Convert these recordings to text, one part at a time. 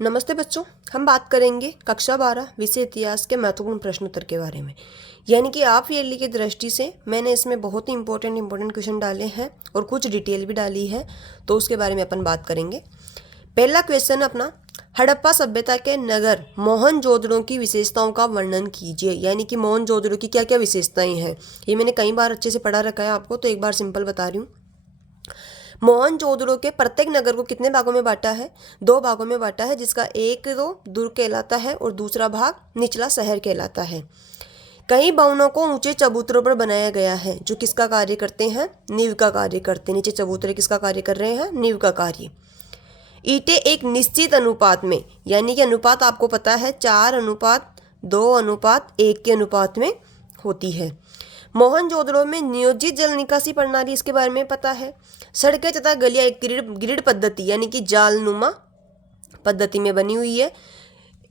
नमस्ते बच्चों, हम बात करेंगे कक्षा 12 विषय इतिहास के महत्वपूर्ण प्रश्नोत्तर के बारे में। यानी कि आप ईयरली की दृष्टि से मैंने इसमें बहुत ही इंपॉर्टेंट क्वेश्चन डाले हैं और कुछ डिटेल भी डाली है, तो उसके बारे में अपन बात करेंगे। पहला क्वेश्चन अपना, हड़प्पा सभ्यता के नगर मोहनजोदड़ो की विशेषताओं का वर्णन कीजिए। यानी कि मोहनजोदड़ो की क्या क्या विशेषताएं हैं, ये मैंने कई बार अच्छे से पढ़ा रखा है आपको, तो एक बार सिंपल बता रही हूँ। मोहनजोदड़ो के प्रत्येक नगर को कितने भागों में बांटा है? 2 भागों में बांटा है, जिसका एक तो दुर्ग कहलाता है और दूसरा भाग निचला शहर कहलाता है। कई भवनों को ऊंचे चबूतरों पर बनाया गया है, जो किसका कार्य करते हैं? नींव का कार्य करते हैं। नीचे चबूतरे किसका कार्य कर रहे हैं? नींव का कार्य। ईंटें एक निश्चित अनुपात में, यानी कि अनुपात आपको पता है 4:2:1 के अनुपात में होती है। मोहनजोदड़ो में नियोजित जल निकासी प्रणाली, इसके बारे में पता है। सड़कें तथा गलियां एक ग्रिड पद्धति यानी कि जालनुमा पद्धति में बनी हुई है।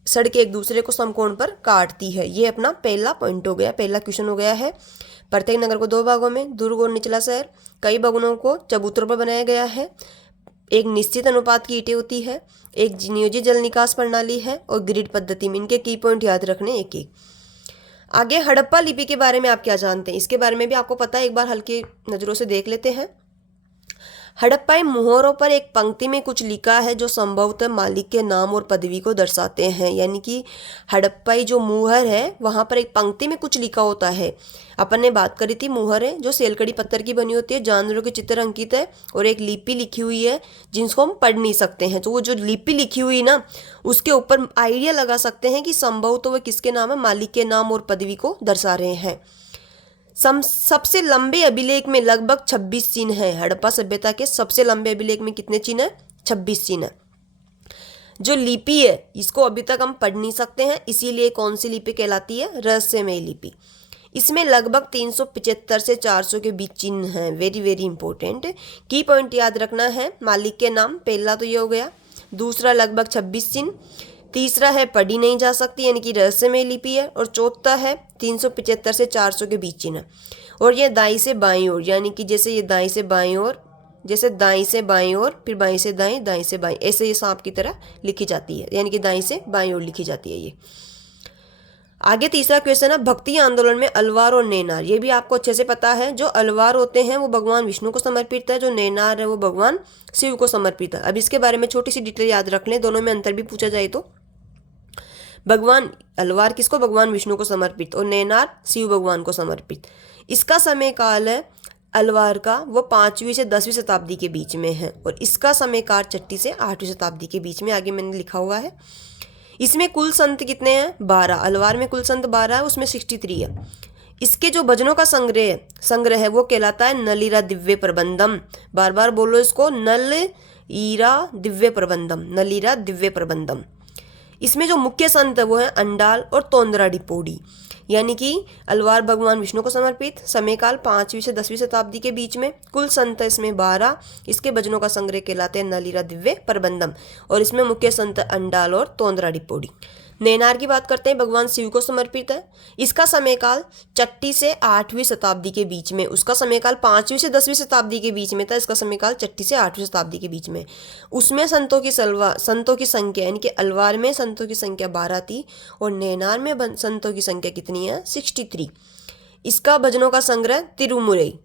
सड़कें एक दूसरे को समकोण पर काटती है। ये अपना पहला पॉइंट हो गया, पहला क्वेश्चन हो गया है। प्रत्येक नगर को 2 भागों में, दुर्ग और निचला शहर, कई भवनों को चबूतरों पर बनाया गया है, एक निश्चित अनुपात की ईंटें होती है, एक नियोजित जल निकास प्रणाली है और ग्रिड पद्धति में। इनके की पॉइंट याद रखने एक एक। आगे हड़प्पा लिपि के बारे में आप क्या जानते हैं? इसके बारे में भी आपको पता है, एक बार हल्की नज़रों से देख लेते हैं। हड़प्पाई मुहरों पर एक पंक्ति में कुछ लिखा है जो संभवतः मालिक के नाम और पदवी को दर्शाते हैं। यानी कि हड़प्पाई जो मुहर है वहाँ पर एक पंक्ति में कुछ लिखा होता है। अपन ने बात करी थी मुहर है जो सेलकड़ी पत्थर की बनी होती है, जानवरों के चित्र अंकित है और एक लिपि लिखी हुई है जिनको हम पढ़ नहीं सकते हैं। तो वो जो लिपि लिखी हुई ना, उसके ऊपर आइडिया लगा सकते हैं कि संभव तो वह किसके नाम है? मालिक के नाम और पदवी को दर्शा रहे हैं। सबसे लंबे अभिलेख में लगभग 26 चिन्ह हैं। हड़प्पा सभ्यता के सबसे लंबे अभिलेख में कितने चिन्ह हैं? 26 चिन्ह है। जो लिपि है इसको अभी तक हम पढ़ नहीं सकते हैं, इसीलिए कौन सी लिपि कहलाती है? रहस्यमय लिपि। इसमें लगभग 375 से 400 के बीच चिन्ह हैं। वेरी वेरी इंपॉर्टेंट की पॉइंट याद रखना है। मालिक के नाम, पहला तो ये हो गया। दूसरा लगभग 26 चिन्ह। तीसरा है पढ़ी नहीं जा सकती यानी कि रहस्यमय लिपि है। और चौथा है 375 से 400 के बीच चिन्ह। और ये दाई से बाईं ओर, यानी कि जैसे ये दाई से बाईं ओर, जैसे दाई से बाईं ओर, फिर बाईं से दाई, दाई से बाईं, ऐसे ये सांप की तरह लिखी जाती है, यानी कि दाई से बाईं ओर लिखी जाती है ये। आगे तीसरा क्वेश्चन है, भक्ति आंदोलन में अलवार और नैनार। ये भी आपको अच्छे से पता है। जो अलवार होते हैं वो भगवान विष्णु को समर्पित है, जो नैनार है वो भगवान शिव को समर्पित है। अब इसके बारे में छोटी सी डिटेल याद रख लें, दोनों में अंतर भी पूछा जाए तो। भगवान अलवार किसको? भगवान विष्णु को समर्पित, और नैनार शिव भगवान को समर्पित। इसका समय काल है अलवार का वो 5वीं से 10वीं शताब्दी के बीच में है, और इसका समय काल 6वीं से 8वीं शताब्दी के बीच में। आगे मैंने लिखा हुआ है। इसमें कुल संत कितने हैं? 12। अलवार में कुल संत 12 है, उसमें 63 है। इसके जो भजनों का संग्रह है वो कहलाता है नलीरा दिव्य प्रबंधम। बार बार बोलो इसको, नलीरा दिव्य प्रबंधम, नलीरा दिव्य प्रबंधम। इसमें जो मुख्य संत है वो है अंडाल और तोंदरा डिपोडी। यानी कि अलवार भगवान विष्णु को समर्पित, समय काल 5वीं से 10वीं शताब्दी के बीच में, कुल संत इसमें 12। इसके भजनों का संग्रह कहलाते हैं नलीरा दिव्य प्रबंधम, और इसमें मुख्य संत अंडाल और तोंदरा डिपोडी। नैनार की बात करते हैं, भगवान शिव को समर्पित है। इसका समय काल 6वीं से 8वीं शताब्दी के बीच में, उसका समय काल 5वीं से 10वीं शताब्दी के बीच में था, इसका समय काल 6वीं से 8वीं शताब्दी के बीच में। उसमें संतों की संख्या, यानी कि अलवार में संतों की संख्या 12 थी और नैनार में संतों की संख्या कितनी है? 63। इसका भजनों का संग्रह तिरुमुरई,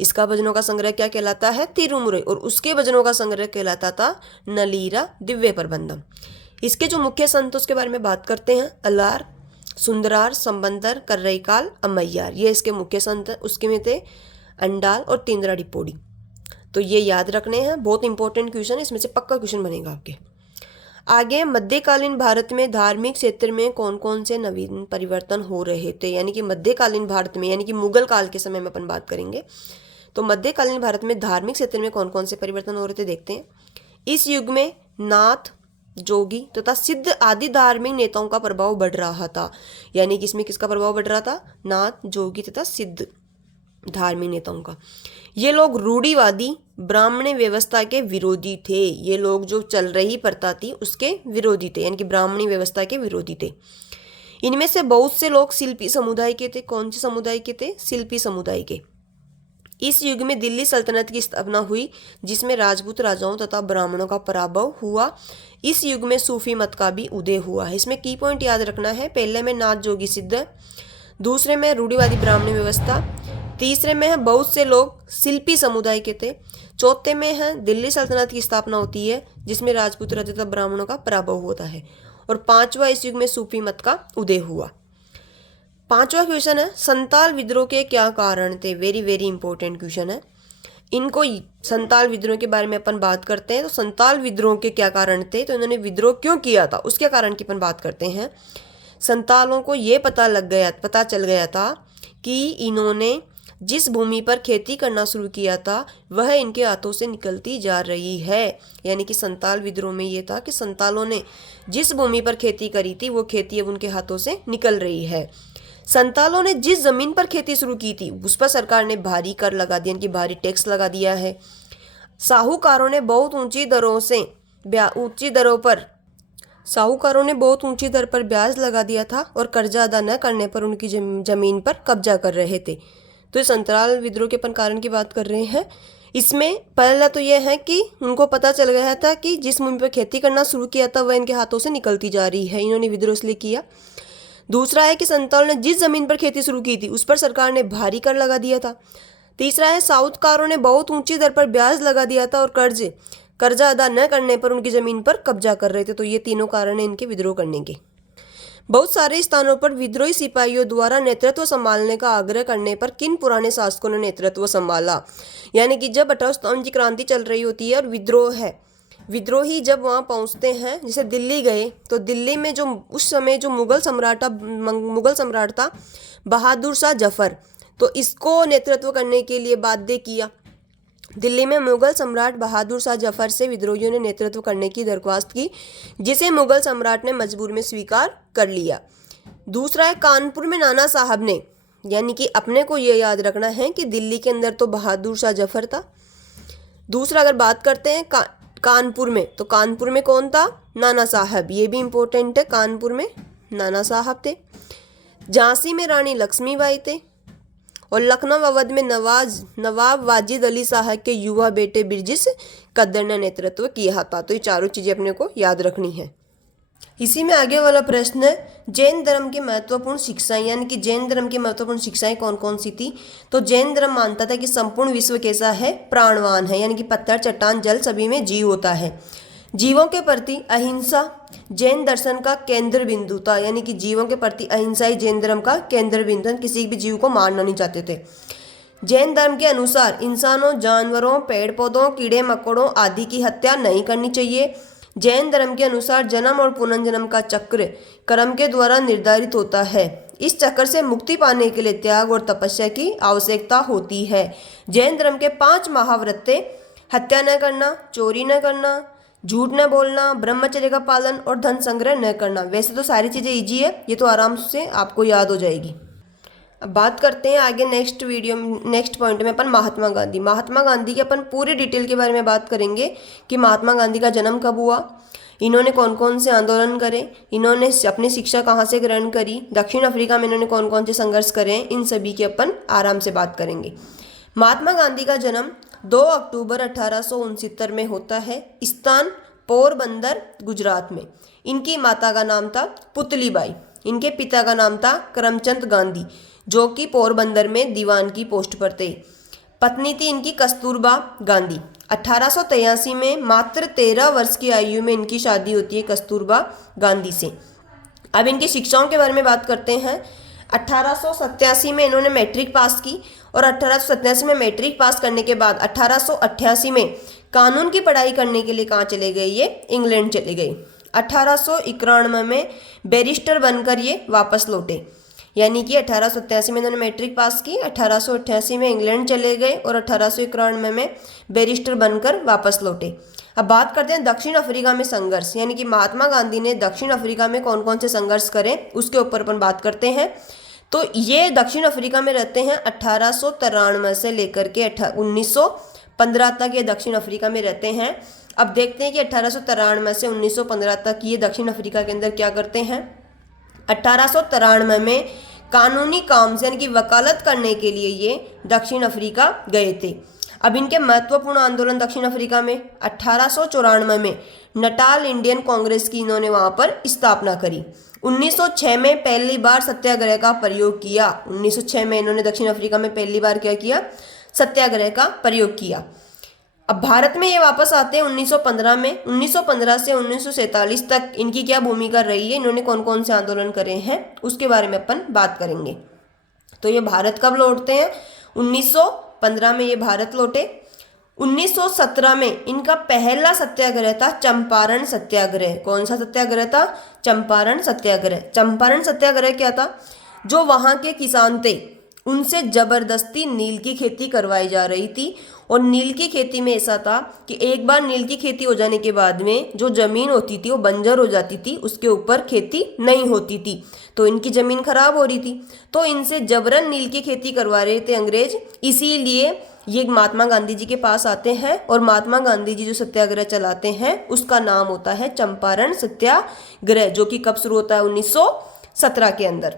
इसका भजनों का संग्रह क्या कहलाता है? तिरुमुरई, और उसके भजनों का संग्रह कहलाता था नलीरा दिव्य प्रबंधम। इसके जो मुख्य संत उसके बारे में बात करते हैं, अलार, सुंदरार, संबंदर, कर्रईकाल, अम्मैयार, ये इसके मुख्य संत हैं। उसके में थे अंडाल और तींद्रा डिपोडी। तो ये याद रखने हैं, बहुत इंपॉर्टेंट क्वेश्चन, इसमें से पक्का क्वेश्चन बनेगा आपके। आगे मध्यकालीन भारत में धार्मिक क्षेत्र में कौन कौन से नवीन परिवर्तन हो रहे थे? यानी कि मध्यकालीन भारत में, यानी कि मुगल काल के समय में अपन बात करेंगे। तो मध्यकालीन भारत में धार्मिक क्षेत्र में कौन कौन से परिवर्तन हो रहे थे देखते हैं। इस युग में नाथ, जोगी तथा सिद्ध आदि धार्मिक नेताओं का प्रभाव बढ़ रहा था। यानी कि इसमें किसका प्रभाव बढ़ रहा था? नाथ, जोगी तथा सिद्ध धार्मिक नेताओं का। ये लोग रूढ़िवादी ब्राह्मण व्यवस्था के विरोधी थे। ये लोग जो चल रही प्रथा थी उसके विरोधी थे, यानी कि ब्राह्मणी व्यवस्था के विरोधी थे। इनमें से बहुत से लोग शिल्पी समुदाय के थे। कौन से समुदाय के थे? शिल्पी समुदाय के। इस युग में दिल्ली सल्तनत की स्थापना हुई जिसमें राजपूत राजाओं तथा ब्राह्मणों का पराभव हुआ। इस युग में सूफी मत का भी उदय हुआ है। इसमें की पॉइंट याद रखना है, पहले में नाथ जोगी सिद्ध, दूसरे में रूढ़िवादी ब्राह्मणी व्यवस्था, तीसरे में है बहुत से लोग शिल्पी समुदाय के थे, चौथे में है दिल्ली सल्तनत की स्थापना होती है जिसमें राजपूत राजा तथा ब्राह्मणों का पराभव होता है, और पांचवा इस युग में सूफी मत का उदय हुआ। पांचवा क्वेश्चन है, संताल विद्रोह के क्या कारण थे। वेरी वेरी इंपॉर्टेंट क्वेश्चन है। इनको संताल विद्रोह के बारे में अपन बात करते हैं। तो संताल विद्रोह के क्या कारण थे, तो इन्होंने विद्रोह क्यों किया था उसके कारण की अपन बात करते हैं। संतालों को ये पता चल गया था कि इन्होंने जिस भूमि पर खेती करना शुरू किया था वह इनके हाथों से निकलती जा रही है। यानी कि संताल विद्रोह में ये था कि संतालों ने जिस भूमि पर खेती करी थी वो खेती अब उनके हाथों से निकल रही है। संतालों ने जिस जमीन पर खेती शुरू की थी उस पर सरकार ने भारी कर लगा दिया, इनकी भारी टैक्स लगा दिया है। साहूकारों ने बहुत ऊंची दर पर ब्याज लगा दिया था और कर्जा अदा न करने पर उनकी जमीन पर कब्जा कर रहे थे। तो संताल विद्रोह के अपन कारण की बात कर रहे हैं। इसमें पहला तो यह है कि उनको पता चल गया था कि जिस भूमि पर खेती करना शुरू किया था वह इनके हाथों से निकलती जा रही है, इन्होंने विद्रोह इसलिए किया। दूसरा है कि संतालों ने जिस जमीन पर खेती शुरू की थी उस पर सरकार ने भारी कर लगा दिया था। तीसरा है साहूकारों ने बहुत ऊंची दर पर ब्याज लगा दिया था और कर्जा अदा न करने पर उनकी जमीन पर कब्जा कर रहे थे। तो ये तीनों कारण हैं इनके विद्रोह करने के। बहुत सारे स्थानों पर विद्रोही सिपाहियों द्वारा नेतृत्व संभालने का आग्रह करने पर किन पुराने शासकों ने नेतृत्व संभाला। यानी कि जब 1857 की क्रांति चल रही होती है और विद्रोही जब वहाँ पहुँचते हैं, जैसे दिल्ली गए, तो दिल्ली में जो उस समय जो मुगल सम्राट था बहादुर शाह जफर, तो इसको नेतृत्व करने के लिए बाध्य किया। दिल्ली में मुगल सम्राट बहादुर शाह जफर से विद्रोहियों ने नेतृत्व करने की दरख्वास्त की जिसे मुगल सम्राट ने मजबूर में स्वीकार कर लिया। दूसरा है कानपुर में नाना साहब ने, यानी कि अपने को ये याद रखना है कि दिल्ली के अंदर तो बहादुर शाह जफर था। दूसरा अगर बात करते हैं कानपुर में, तो कानपुर में कौन था, नाना साहब, ये भी इंपॉर्टेंट है, कानपुर में नाना साहब थे। झांसी में रानी लक्ष्मीबाई थे और लखनऊ अवध में नवाब वाजिद अली साहब के युवा बेटे बिरजिस कद्दर ने नेतृत्व किया था। तो ये चारों चीजें अपने को याद रखनी है। इसी में आगे वाला प्रश्न है जैन धर्म की महत्वपूर्ण शिक्षाएं, यानी कि जैन धर्म की महत्वपूर्ण शिक्षाएं कौन कौन सी थी। तो जैन धर्म मानता था कि संपूर्ण विश्व कैसा है, प्राणवान है, यानी कि पत्थर चट्टान जल सभी में जीव होता है। जीवों के प्रति अहिंसा जैन दर्शन का केंद्र बिंदु था, यानी कि जीवों के प्रति अहिंसा ही जैन धर्म का केंद्र बिंदु, किसी भी जीव को मारना नहीं चाहते थे। जैन धर्म के अनुसार इंसानों, जानवरों, पेड़ पौधों, कीड़े मकोड़ों आदि की हत्या नहीं करनी चाहिए। जैन धर्म के अनुसार जन्म और पुनर्जन्म का चक्र कर्म के द्वारा निर्धारित होता है। इस चक्र से मुक्ति पाने के लिए त्याग और तपस्या की आवश्यकता होती है। जैन धर्म के 5 महाव्रत थे, हत्या न करना, चोरी न करना, झूठ न बोलना, ब्रह्मचर्य का पालन और धन संग्रह न करना। वैसे तो सारी चीज़ें इजी है, ये तो आराम से आपको याद हो जाएगी। अब बात करते हैं आगे नेक्स्ट पॉइंट में अपन महात्मा गांधी के अपन पूरी डिटेल के बारे में बात करेंगे कि महात्मा गांधी का जन्म कब हुआ, इन्होंने कौन कौन से आंदोलन करे, इन्होंने अपनी शिक्षा कहाँ से ग्रहण करी, दक्षिण अफ्रीका में इन्होंने कौन कौन से संघर्ष करे, इन सभी की अपन आराम से बात करेंगे। महात्मा गांधी का जन्म 2 अक्टूबर 1869 में होता है, स्थान पोरबंदर गुजरात में। इनकी माता का नाम था पुतलीबाई, इनके पिता का नाम था करमचंद गांधी जो कि पोरबंदर में दीवान की पोस्ट पर थे। पत्नी थी इनकी कस्तूरबा गांधी। 1883 में मात्र 13 वर्ष की आयु में इनकी शादी होती है कस्तूरबा गांधी से। अब इनकी शिक्षाओं के बारे में बात करते हैं। 1887 में इन्होंने मैट्रिक पास की और 1887 में मैट्रिक पास करने के बाद 1888 में कानून की पढ़ाई करने के लिए कहाँ चले गए, ये इंग्लैंड चले गए। 1891 में बैरिस्टर बनकर ये वापस लौटे, यानी कि 1887 में इन्होंने मैट्रिक पास की, 1888 में इंग्लैंड चले गए और 1891 में बैरिस्टर बनकर वापस लौटे। अब बात करते हैं दक्षिण अफ्रीका में संघर्ष, यानी कि महात्मा गांधी ने दक्षिण अफ्रीका में कौन कौन से संघर्ष करे उसके ऊपर अपन बात करते हैं। तो ये दक्षिण अफ्रीका में रहते हैं 1893 से लेकर के 1915 तक ये दक्षिण अफ्रीका में रहते हैं। अब देखते हैं कि 1893 से 1915 तक ये दक्षिण अफ्रीका के अंदर क्या करते हैं। 1893 में कानूनी काम से यानी कि वकालत करने के लिए ये दक्षिण अफ्रीका गए थे। अब इनके महत्वपूर्ण आंदोलन दक्षिण अफ्रीका में 1894 में नटाल इंडियन कांग्रेस की इन्होंने वहां पर स्थापना करी। 1906 में पहली बार सत्याग्रह का प्रयोग किया। 1906 में इन्होंने दक्षिण अफ्रीका में पहली बार क्या किया? सत्याग्रह का प्रयोग किया। अब भारत में ये वापस आते हैं 1915 में। 1915 से 1947 तक इनकी क्या भूमिका रही है, इन्होंने कौन कौन से आंदोलन करे हैं, उसके बारे में अपन बात करेंगे। तो ये भारत कब लौटते हैं? 1915 में ये भारत लौटे। 1917 में इनका पहला सत्याग्रह था चंपारण सत्याग्रह। कौन सा सत्याग्रह था? चंपारण सत्याग्रह। चंपारण सत्याग्रह क्या था? जो वहाँ के किसान थे उनसे जबरदस्ती नील की खेती करवाई जा रही थी। और नील की खेती में ऐसा था कि एक बार नील की खेती हो जाने के बाद में जो ज़मीन होती थी वो बंजर हो जाती थी, उसके ऊपर खेती नहीं होती थी, तो इनकी ज़मीन खराब हो रही थी। तो इनसे जबरन नील की खेती करवा रहे थे अंग्रेज। इसीलिए ये महात्मा गांधी जी के पास आते हैं और महात्मा गांधी जी जो सत्याग्रह चलाते हैं उसका नाम होता है चंपारण सत्याग्रह, जो कि कब शुरू होता है? 1917 के अंदर,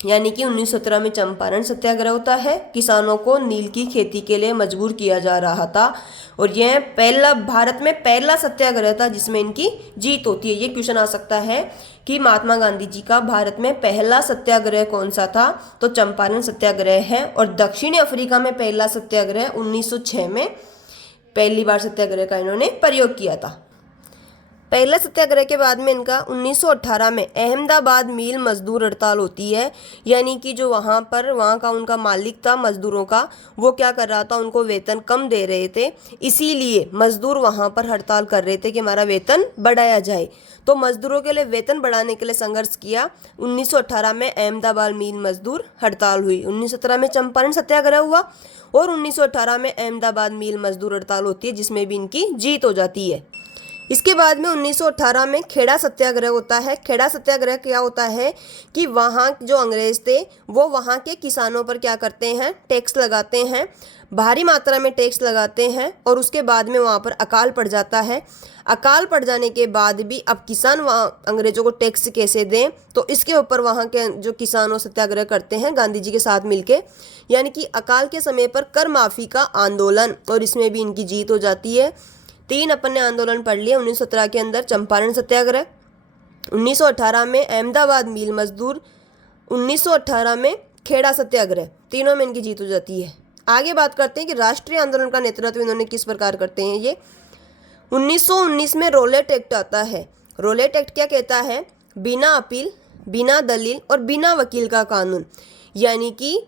यानी कि 1917 में चंपारण सत्याग्रह होता है। किसानों को नील की खेती के लिए मजबूर किया जा रहा था और यह पहला भारत में पहला सत्याग्रह था जिसमें इनकी जीत होती है। ये क्वेश्चन आ सकता है कि महात्मा गांधी जी का भारत में पहला सत्याग्रह कौन सा था? तो चंपारण सत्याग्रह है। और दक्षिण अफ्रीका में पहला सत्याग्रह 1906 में पहली बार सत्याग्रह का इन्होंने प्रयोग किया था। पहले सत्याग्रह के बाद में इनका 1918 में अहमदाबाद मिल मजदूर हड़ताल होती है। यानी कि जो वहाँ का उनका मालिक था मजदूरों का, वो क्या कर रहा था? उनको वेतन कम दे रहे थे, इसीलिए मजदूर वहाँ पर हड़ताल कर रहे थे कि हमारा वेतन बढ़ाया जाए। तो मजदूरों के लिए वेतन बढ़ाने के लिए संघर्ष किया। 1918 में अहमदाबाद मिल मजदूर हड़ताल हुई। 1917 में चंपारण सत्याग्रह हुआ और 1918 में अहमदाबाद मिल मजदूर हड़ताल होती है, जिसमें भी इनकी जीत हो जाती है। इसके बाद में 1918 में खेड़ा सत्याग्रह होता है। खेड़ा सत्याग्रह क्या होता है कि वहाँ जो अंग्रेज थे वो वहाँ के किसानों पर क्या करते हैं? टैक्स लगाते हैं, भारी मात्रा में टैक्स लगाते हैं और उसके बाद में वहाँ पर अकाल पड़ जाता है। अकाल पड़ जाने के बाद भी अब किसान वहाँ अंग्रेजों को टैक्स कैसे दें, तो इसके ऊपर वहाँ के जो किसानों सत्याग्रह करते हैं गांधी जी के साथ मिलके, यानी कि अकाल के समय पर कर माफ़ी का आंदोलन, और इसमें भी इनकी जीत हो जाती है। 3 अपन ने आंदोलन पढ़ लिए। 1917 के अंदर चंपारण सत्याग्रह, 1918 में अहमदाबाद मिल मजदूर, 1918 में खेड़ा सत्याग्रह, तीनों में इनकी जीत हो जाती है। आगे बात करते हैं कि राष्ट्रीय आंदोलन का नेतृत्व इन्होंने किस प्रकार करते हैं। ये 1919 में रोलेट एक्ट आता है। रोलेट एक्ट क्या कहता है? बिना अपील, बिना दलील और बिना वकील का कानून, यानी कि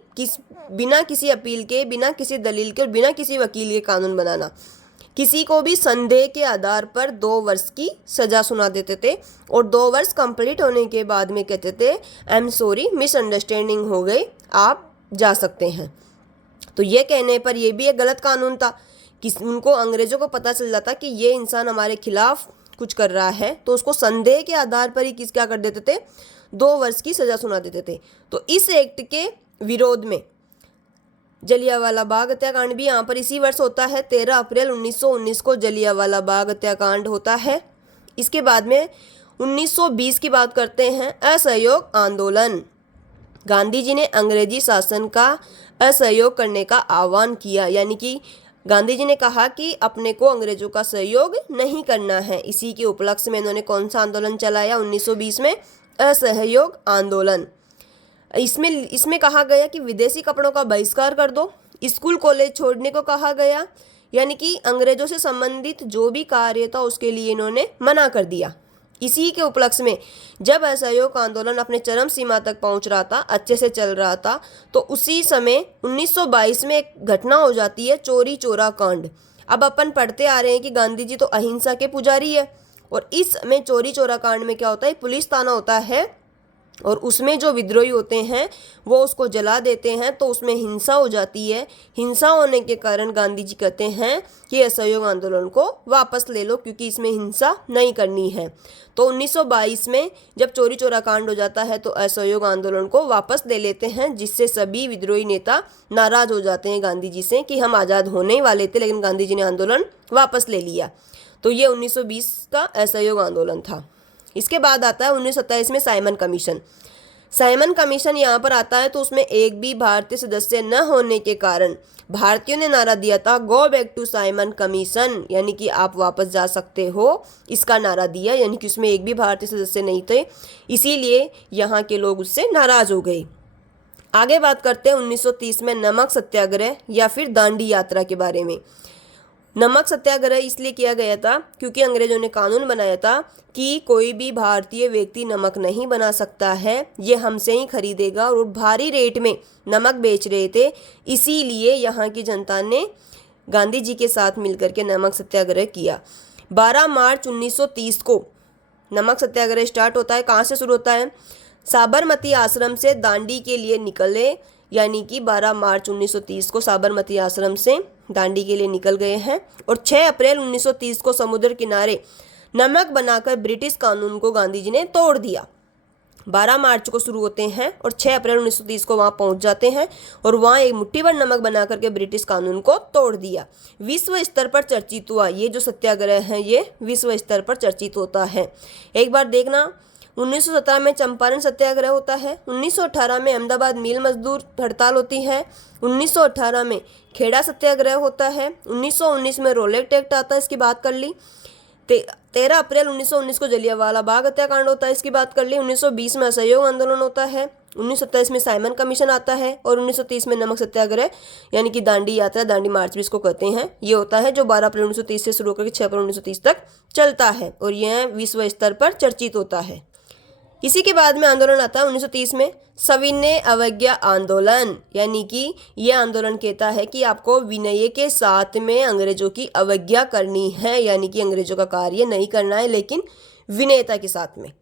बिना किसी अपील के, बिना किसी दलील के और बिना किसी वकील के कानून बनाना। किसी को भी संदेह के आधार पर 2 वर्ष की सज़ा सुना देते थे और 2 वर्ष कंप्लीट होने के बाद में कहते थे आई एम सॉरी, मिसअंडरस्टैंडिंग हो गई, आप जा सकते हैं। तो ये कहने पर यह भी एक गलत कानून था कि उनको, अंग्रेज़ों को पता चल जाता कि ये इंसान हमारे खिलाफ कुछ कर रहा है, तो उसको संदेह के आधार पर ही क्या कर देते थे? 2 वर्ष की सज़ा सुना देते थे। तो इस एक्ट के विरोध में जलियांवाला बाग हत्याकांड भी यहाँ पर इसी वर्ष होता है। 13 अप्रैल 1919 को जलियांवाला बाग हत्याकांड होता है। इसके बाद में 1920 की बात करते हैं, असहयोग आंदोलन। गांधी जी ने अंग्रेजी शासन का असहयोग करने का आह्वान किया, यानी कि गांधी जी ने कहा कि अपने को अंग्रेजों का सहयोग नहीं करना है। इसी के उपलक्ष्य में इन्होंने कौन सा आंदोलन चलाया? 1920 में असहयोग आंदोलन। इसमें कहा गया कि विदेशी कपड़ों का बहिष्कार कर दो, स्कूल कॉलेज छोड़ने को कहा गया, यानी कि अंग्रेजों से संबंधित जो भी कार्य था उसके लिए इन्होंने मना कर दिया। इसी के उपलक्ष्य में जब असहयोग आंदोलन अपने चरम सीमा तक पहुंच रहा था, अच्छे से चल रहा था, तो उसी समय 1922 में एक घटना हो जाती है, चोरी चोरा कांड। अब अपन पढ़ते आ रहे हैं कि गांधी जी तो अहिंसा के पुजारी है, और इस समय चोरी चोरा कांड में क्या होता है? पुलिस थाना होता है और उसमें जो विद्रोही होते हैं वो उसको जला देते हैं, तो उसमें हिंसा हो जाती है। हिंसा होने के कारण गांधी जी कहते हैं कि असहयोग आंदोलन को वापस ले लो, क्योंकि इसमें हिंसा नहीं करनी है। तो 1922 में जब चोरी चोरा कांड हो जाता है तो असहयोग आंदोलन को वापस ले लेते हैं, जिससे सभी विद्रोही नेता नाराज हो जाते हैं गांधी जी से कि हम आज़ाद होने वाले थे, लेकिन गांधी जी ने आंदोलन वापस ले लिया। तो ये 1920 का असहयोग आंदोलन था। इसके बाद आता है 1927 में साइमन कमीशन। साइमन कमीशन यहाँ पर आता है तो उसमें एक भी भारतीय सदस्य न होने के कारण भारतीयों ने नारा दिया था go back to Simon Commission, यानी कि आप वापस जा सकते हो, इसका नारा दिया, यानी कि उसमें एक भी भारतीय सदस्य नहीं थे, इसीलिए यहाँ के लोग उससे नाराज हो गए। आगे बात करते हैं 1930 में नमक सत्याग्रह या फिर दांडी यात्रा के बारे में। नमक सत्याग्रह इसलिए किया गया था क्योंकि अंग्रेजों ने कानून बनाया था कि कोई भी भारतीय व्यक्ति नमक नहीं बना सकता है, ये हमसे ही खरीदेगा, और भारी रेट में नमक बेच रहे थे, इसीलिए यहाँ की जनता ने गांधी जी के साथ मिलकर के नमक सत्याग्रह किया। 12 मार्च 1930 को नमक सत्याग्रह स्टार्ट होता है। कहाँ से शुरू होता है? साबरमती आश्रम से दांडी के लिए निकले, यानी कि 12 मार्च 1930 को साबरमती आश्रम से दांडी के लिए निकल गए हैं, और 6 अप्रैल 1930 को समुद्र किनारे नमक बनाकर ब्रिटिश कानून को गांधी जी ने तोड़ दिया। 12 मार्च को शुरू होते हैं और 6 अप्रैल 1930 को वहाँ पहुँच जाते हैं, और वहाँ एक मुट्ठी भर नमक बना करके ब्रिटिश कानून को तोड़ दिया। विश्व स्तर पर चर्चित हुआ ये जो सत्याग्रह है, ये विश्व स्तर पर चर्चित होता है। एक बार देखना, 1917 में चंपारण सत्याग्रह होता है, 1918 में अहमदाबाद मिल मजदूर हड़ताल होती है, 1918 में खेड़ा सत्याग्रह होता है, 1919 में रोलेट एक्ट आता है, इसकी बात कर ली। 13 अप्रैल 1919 को जलियांवाला बाग हत्याकांड होता है, इसकी बात कर ली। 1920 में असहयोग आंदोलन होता है, 1927 में साइमन कमीशन आता है, और 1930 में नमक सत्याग्रह यानी कि दांडी यात्रा, दांडी मार्च भी इसको कहते हैं, ये होता है जो 12 अप्रैल 1930 से शुरू होकर 6 अप्रैल 1930 तक चलता है, और यह विश्व स्तर पर चर्चित होता है। इसी के बाद में आंदोलन आता है 1930 में सविनय अवज्ञा आंदोलन, यानी कि यह आंदोलन कहता है कि आपको विनय के साथ में अंग्रेजों की अवज्ञा करनी है, यानी कि अंग्रेजों का कार्य नहीं करना है, लेकिन विनयता के साथ में।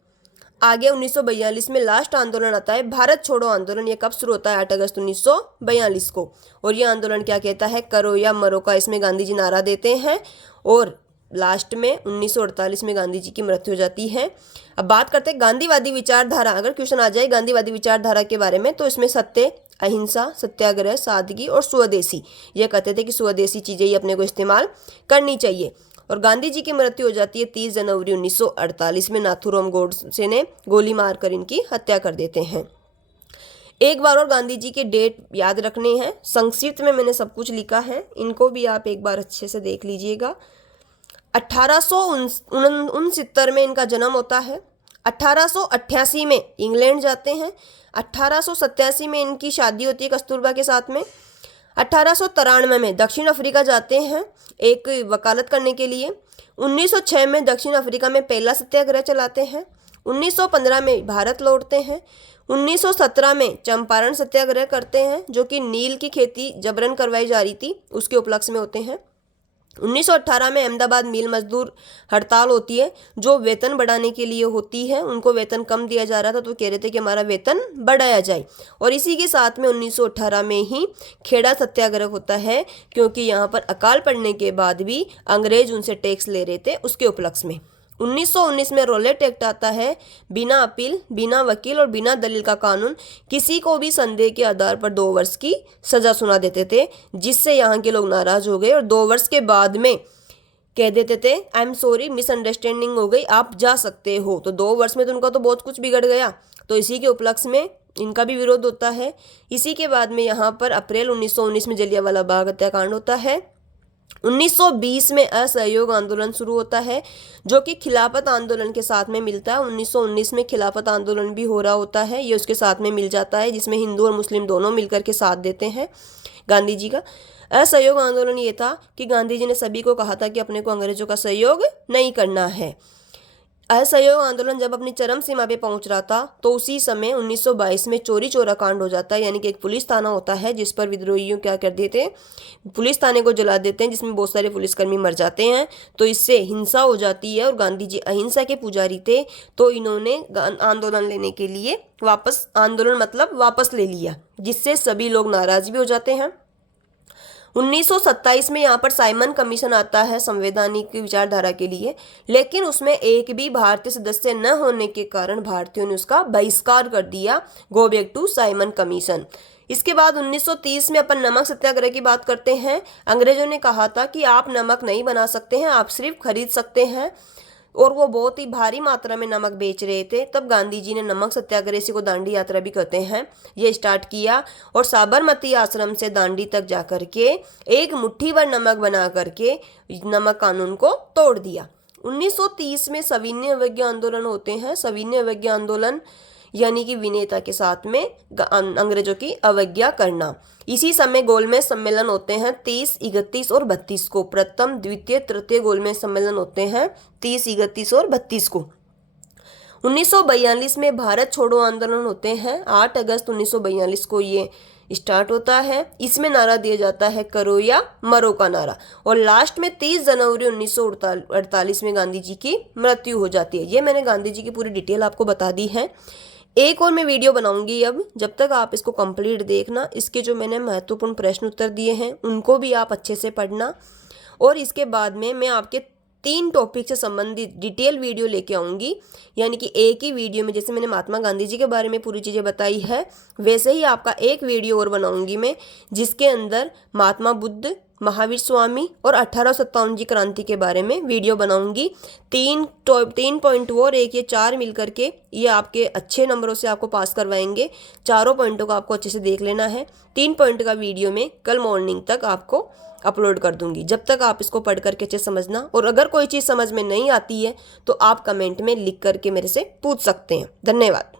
आगे 1942 में लास्ट आंदोलन आता है भारत छोड़ो आंदोलन। ये कब शुरू होता है? 8 अगस्त 1942 को। और ये आंदोलन क्या कहता है? करो या मरो का इसमें गांधी जी नारा देते हैं, और लास्ट में 1948 में गांधी जी की मृत्यु हो जाती है। अब बात करते हैं गांधीवादी विचारधारा। अगर क्वेश्चन आ जाए गांधीवादी विचारधारा के बारे में तो इसमें सत्य, अहिंसा, सत्याग्रह, सादगी और स्वदेशी, ये कहते थे कि स्वदेशी चीज़ें ही अपने को इस्तेमाल करनी चाहिए। और गांधी जी की मृत्यु हो जाती है 30 जनवरी 1948 में। नाथूराम गोडसे ने गोली मारकर इनकी हत्या कर देते हैं। एक बार और गांधी जी के डेट याद रखने हैं, संक्षिप्त में मैंने सब कुछ लिखा है, इनको भी आप एक बार अच्छे से देख लीजिएगा। 1869 में इनका जन्म होता है, 1888 में इंग्लैंड जाते हैं, 1887 में इनकी शादी होती है कस्तूरबा के साथ में, 1893 में दक्षिण अफ्रीका जाते हैं एक वकालत करने के लिए, 1906 में दक्षिण अफ्रीका में पहला सत्याग्रह चलाते हैं, 1915 में भारत लौटते हैं, 1917 में चंपारण सत्याग्रह करते हैं जो कि नील की खेती जबरन करवाई जा रही थी उसके उपलक्ष्य में होते हैं। 1918 में अहमदाबाद मिल मजदूर हड़ताल होती है जो वेतन बढ़ाने के लिए होती है। उनको वेतन कम दिया जा रहा था तो कह रहे थे कि हमारा वेतन बढ़ाया जाए, और इसी के साथ में 1918 में ही खेड़ा सत्याग्रह होता है क्योंकि यहाँ पर अकाल पड़ने के बाद भी अंग्रेज उनसे टैक्स ले रहे थे उसके उपलक्ष्य में। 1919 में रोलेट एक्ट आता है। बिना अपील, बिना वकील और बिना दलील का कानून किसी को भी संदेह के आधार पर 2 वर्ष की सजा सुना देते थे, जिससे यहाँ के लोग नाराज हो गए और 2 वर्ष के बाद में कह देते थे आई एम सॉरी, मिसअंडरस्टैंडिंग हो गई, आप जा सकते हो। तो 2 वर्ष में तो उनका तो बहुत कुछ बिगड़ गया, तो इसी के उपलक्ष्य में इनका भी विरोध होता है। इसी के बाद में यहाँ पर अप्रैल 1919 में जलियांवाला बाग हत्याकांड होता है। 1920 में असहयोग आंदोलन शुरू होता है जो कि खिलाफत आंदोलन के साथ में मिलता है। 1919 में खिलाफत आंदोलन भी हो रहा होता है, ये उसके साथ में मिल जाता है, जिसमें हिंदू और मुस्लिम दोनों मिलकर के साथ देते हैं गांधी जी का। असहयोग आंदोलन ये था कि गांधी जी ने सभी को कहा था कि अपने को अंग्रेजों का सहयोग नहीं करना है। असहयोग आंदोलन जब अपनी चरम सीमा पे पहुंच रहा था तो उसी समय 1922 में चोरी चोरा कांड हो जाता है, यानी कि एक पुलिस थाना होता है जिस पर विद्रोहियों क्या कर देते हैं, पुलिस थाने को जला देते हैं, जिसमें बहुत सारे पुलिसकर्मी मर जाते हैं। तो इससे हिंसा हो जाती है और गांधी जी अहिंसा के पुजारी थे, तो इन्होंने आंदोलन लेने के लिए वापस ले लिया, जिससे सभी लोग नाराज भी हो जाते हैं। 1927 में यहाँ पर साइमन कमीशन आता है संवैधानिक विचारधारा के लिए, लेकिन उसमें एक भी भारतीय सदस्य न होने के कारण भारतीयों ने उसका बहिष्कार कर दिया, go back to Simon Commission. इसके बाद 1930 में अपन नमक सत्याग्रह की बात करते हैं। अंग्रेजों ने कहा था कि आप नमक नहीं बना सकते हैं, आप सिर्फ खरीद सकते हैं। और वो बहुत ही भारी मात्रा में नमक बेच रहे थे, तब गांधी जी ने नमक सत्याग्रह, इसी को दांडी यात्रा भी कहते हैं, ये स्टार्ट किया और साबरमती आश्रम से दांडी तक जाकर के एक मुट्ठी भर नमक बना करके नमक कानून को तोड़ दिया। 1930 में सविनय अवज्ञा आंदोलन होते हैं। सविनय अवज्ञा आंदोलन यानी कि विनयता के साथ में अंग्रेजों की अवज्ञा करना। इसी समय गोलमेज सम्मेलन होते हैं 30, 31 और 32 को। प्रथम, द्वितीय, तृतीय गोलमेज सम्मेलन होते हैं 30, 31 और 32 को। 1942 में भारत छोड़ो आंदोलन होते हैं। 8 अगस्त 1942 को ये स्टार्ट होता है। इसमें नारा दिया जाता है करो या मरो का नारा। और लास्ट में 30 जनवरी 1948 में गांधी जी की मृत्यु हो जाती है। ये मैंने गांधी जी की पूरी डिटेल आपको बता दी है। एक और मैं वीडियो बनाऊंगी अब, जब तक आप इसको कंप्लीट देखना। इसके जो मैंने महत्वपूर्ण प्रश्न उत्तर दिए हैं उनको भी आप अच्छे से पढ़ना। और इसके बाद में मैं आपके 3 टॉपिक से संबंधित डिटेल वीडियो लेके आऊँगी, यानी कि एक ही वीडियो में जैसे मैंने महात्मा गांधी जी के बारे में पूरी चीज़ें बताई है, वैसे ही आपका एक वीडियो और बनाऊँगी मैं, जिसके अंदर महात्मा बुद्ध, महावीर स्वामी और 1857 की क्रांति के बारे में वीडियो बनाऊंगी। 3 पॉइंट और एक ये 4 मिल करके ये आपके अच्छे नंबरों से आपको पास करवाएंगे। चारों पॉइंटों को आपको अच्छे से देख लेना है। 3 पॉइंट का वीडियो में कल मॉर्निंग तक आपको अपलोड कर दूंगी। जब तक आप इसको पढ़ करके अच्छे समझना, और अगर कोई चीज़ समझ में नहीं आती है तो आप कमेंट में लिख करके मेरे से पूछ सकते हैं। धन्यवाद।